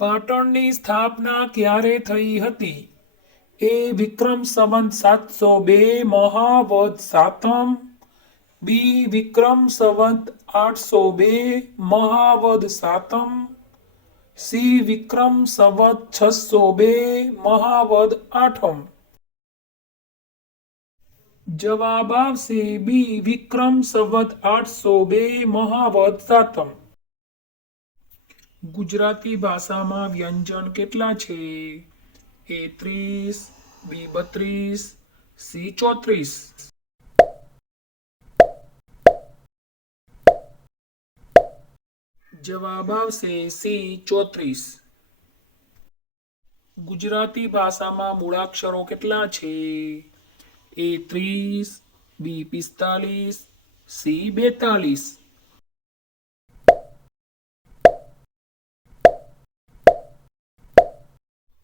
પાટણની સ્થાપના ક્યારે થઈ હતી? એ વિક્રમ સંવત 702 મહાવદ સાતમ, બી વિક્રમ સંવત 802 મહાવદ સાતમ, સી વિક્રમ સંવત 602 મહાવદ આઠમ. જવાબ આવશે બી વિક્રમ સંવત 802 મહાવદ સાતમ. ગુજરાતી ભાષામાં વ્યંજન કેટલા છે? એ 30, બી 32, સી 34. જવાબ આવશે સી 34. ગુજરાતી ભાષામાં મૂળાક્ષરો કેટલા છે? એ 30, બી 45, સી 42.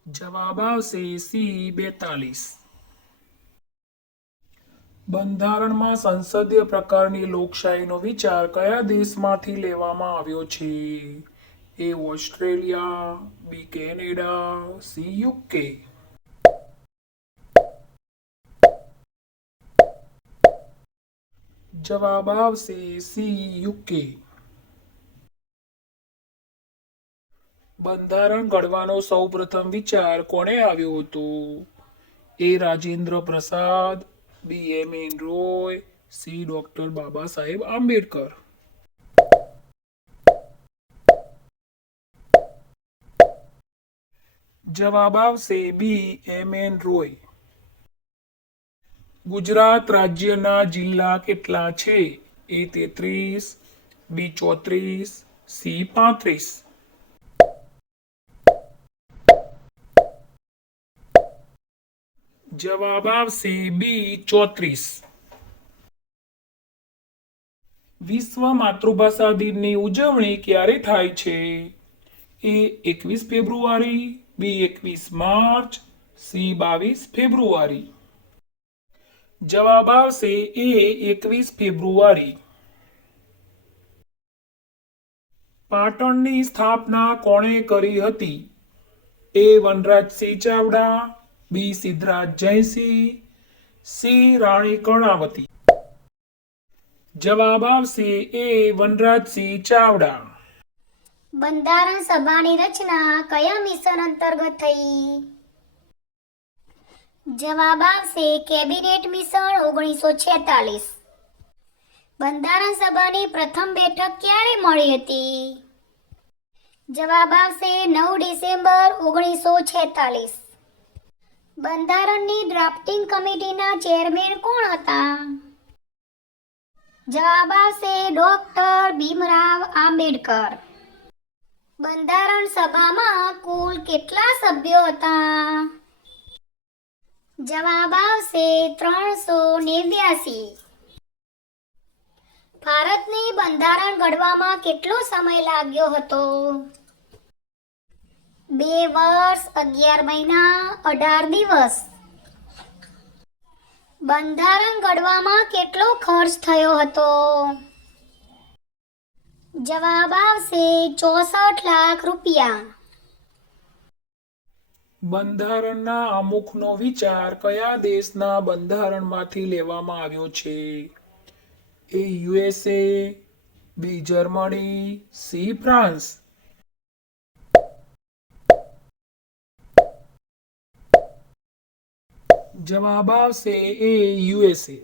જવાબ આવશે સી 42. બંધારણમાં સંસદીય પ્રકારની લોકશાહીનો વિચાર કયા દેશમાંથી લેવામાં આવ્યો છે? A Australia, B Canada, C UK. જવાબ આવશે સી યુકે. બંધારણ ઘડવાનો સૌપ્રથમ વિચાર કોણે આવ્યો હતો? A Rajendra Prasad, B M N Roy, C doctor Baba Saheb Ambedkar. જવાબ આવશે B M N Roy. Gujarat રાજ્યના જિલ્લા કેટલા છે? A 33, B 34, C 35. જવાબ આવશે બી 34. વિશ્વ માતૃભાષા દિનની ઉજવણી ક્યારે થાય છે? એ 21 ફેબ્રુઆરી, બી 21 માર્ચ, સી 22 ફેબ્રુઆરી. જવાબ આવશે એ 21 ફેબ્રુઆરી. પાટણની સ્થાપના કોણે કરી હતી? એ વનરાજસિંહ ચાવડા, બી સિદ્ધરાજ જયસિંહ, સી રાણી કર્ણાવતી. જવાબ આવશે એ વનરાજસિંહ ચાવડા. બંધારણ સભાની રચના કયા મિશન અંતર્ગત થઈ? જવાબ આવશે કેબિનેટ મિશન 1946. બંધારણ સભાની પ્રથમ બેઠક ક્યારે મળી હતી? જવાબ આવશે 9 ડિસેમ્બર 1946. બંધારણની ડ્રાફ્ટિંગ કમિટીના ચેરમેન કોણ હતા? જવાબ આવશે ડોક્ટર ભીમરાવ આંબેડકર. બંધારણ સભામાં કુલ કેટલા સભ્યો હતા? જવાબ આવશે 389. ભારતની બંધારણ ઘડવામાં કેટલો સમય લાગ્યો હતો? 2 વર્ષ 11 મહિના 18 દિવસ. બંધારણ ઘડવામાં કેટલો ખર્ચ થયો હતો? જવાબ આવશે 64 લાખ રૂપિયા. બંધારણના આમુખનો વિચાર કયા દેશના બંધારણમાંથી લેવામાં આવ્યો છે? A USA, B Germany, C France. જવાબ આવશે એ યુએસએ.